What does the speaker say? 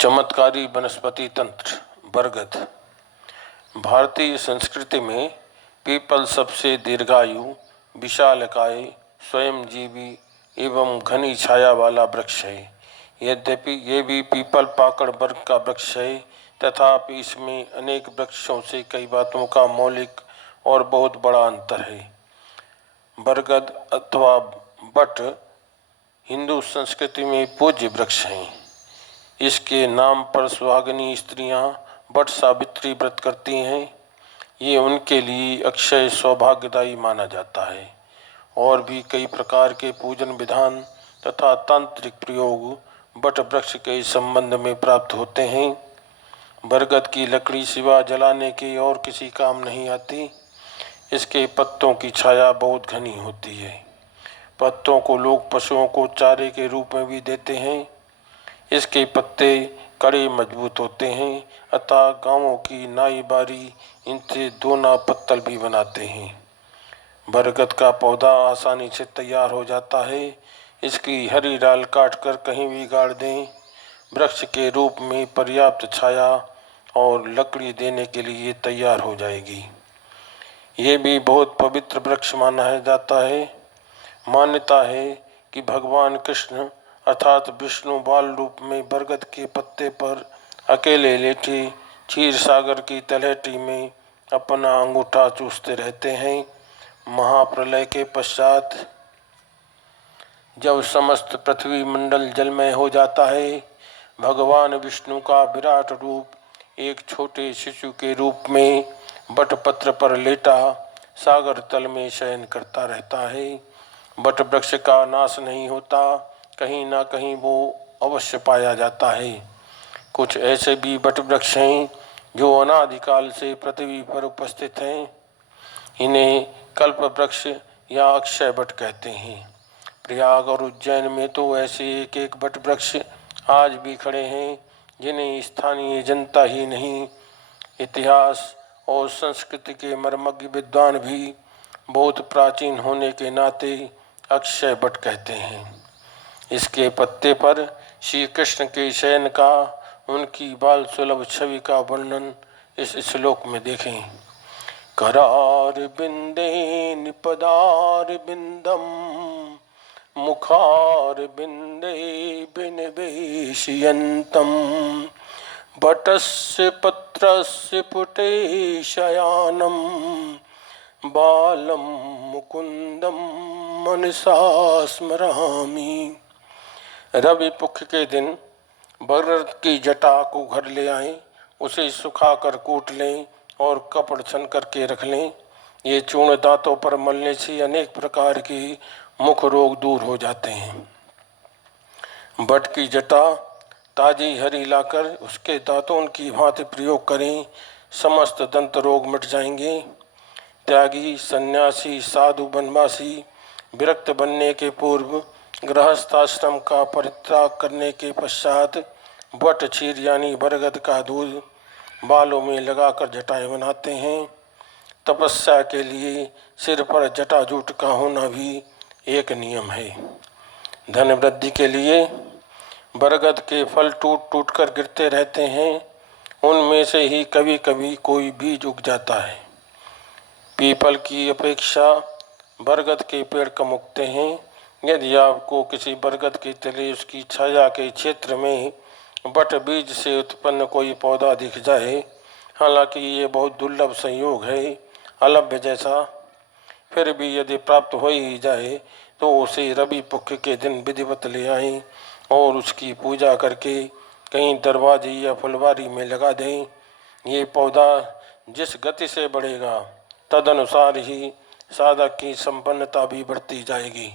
चमत्कारी वनस्पति तंत्र। बरगद। भारतीय संस्कृति में पीपल सबसे दीर्घायु, विशालकाय, स्वयंजीवी एवं घनी छाया वाला वृक्ष है। यद्यपि ये भी पीपल पाकड़ वर्ग का वृक्ष है, तथापि इसमें अनेक वृक्षों से कई बातों का मौलिक और बहुत बड़ा अंतर है। बरगद अथवा बट हिंदू संस्कृति में पूज्य वृक्ष हैं। इसके नाम पर सुहागिनी स्त्रियां बट सावित्री व्रत करती हैं। ये उनके लिए अक्षय सौभाग्यदायी माना जाता है। और भी कई प्रकार के पूजन विधान तथा तांत्रिक प्रयोग बट वृक्ष के संबंध में प्राप्त होते हैं। बरगद की लकड़ी सिवा जलाने के और किसी काम नहीं आती। इसके पत्तों की छाया बहुत घनी होती है। पत्तों को लोग पशुओं को चारे के रूप में भी देते हैं। इसके पत्ते कड़े मजबूत होते हैं, अतः गांवों की नाई बारी इनसे दोना पत्तल भी बनाते हैं। बरगद का पौधा आसानी से तैयार हो जाता है। इसकी हरी डाल काटकर कहीं भी गाड़ दें, वृक्ष के रूप में पर्याप्त छाया और लकड़ी देने के लिए तैयार हो जाएगी। ये भी बहुत पवित्र वृक्ष माना जाता है। मान्यता है कि भगवान कृष्ण अर्थात विष्णु बाल रूप में बरगद के पत्ते पर अकेले लेटे क्षीर सागर की तलहटी में अपना अंगूठा चूसते रहते हैं। महाप्रलय के पश्चात जब समस्त पृथ्वी मंडल जलमय हो जाता है, भगवान विष्णु का विराट रूप एक छोटे शिशु के रूप में बटपत्र पर लेटा सागर तल में शयन करता रहता है। बट वृक्ष का नाश नहीं होता, कहीं ना कहीं वो अवश्य पाया जाता है। कुछ ऐसे भी बट वृक्ष हैं जो अनादिकाल से पृथ्वी पर उपस्थित हैं। इन्हें कल्प वृक्ष या अक्षय बट कहते हैं। प्रयाग और उज्जैन में तो ऐसे एक एक बट वृक्ष आज भी खड़े हैं, जिन्हें स्थानीय जनता ही नहीं, इतिहास और संस्कृति के मर्मज्ञ विद्वान भी बहुत प्राचीन होने के नाते अक्षय बट कहते हैं। इसके पत्ते पर श्री कृष्ण के शयन का, उनकी बाल सुलभ छवि का वर्णन इस श्लोक में देखें। करार बिंदे निपदार बिंदम मुखार बिंदे बिनवेशयन्तम बटस्य पत्रस्य पुटे शयानम बालम मुकुंदम मनसा स्मरामि। रवि पक्ष के दिन बरगद की जटा को घर ले आएं, उसे सुखाकर कूट लें और कपड़ छन करके रख लें। ये चूर्ण दांतों पर मलने से अनेक प्रकार के मुख रोग दूर हो जाते हैं। बट की जटा ताजी हरी लाकर उसके दांतों की भांति प्रयोग करें, समस्त दंत रोग मिट जाएंगे। त्यागी, सन्यासी, साधु, वनवासी विरक्त बनने के पूर्व गृहस्थाश्रम का परित्याग करने के पश्चात बट क्षीर यानी बरगद का दूध बालों में लगाकर जटाएं बनाते हैं। तपस्या के लिए सिर पर जटाजूट का होना भी एक नियम है। धन वृद्धि के लिए बरगद के फल टूट टूट कर गिरते रहते हैं। उनमें से ही कभी कभी कोई बीज उग जाता है। पीपल की अपेक्षा बरगद के पेड़ कम उगते हैं। यदि आपको किसी बरगद की तले उसकी छाया के क्षेत्र में बट बीज से उत्पन्न कोई पौधा दिख जाए, हालांकि ये बहुत दुर्लभ संयोग है, अलभ्य जैसा, फिर भी यदि प्राप्त हो ही जाए तो उसे रवि पक्ष के दिन विधिवत ले आएं और उसकी पूजा करके कहीं दरवाजे या फुलवारी में लगा दें। ये पौधा जिस गति से बढ़ेगा तदनुसार ही साधक की संपन्नता भी बढ़ती जाएगी।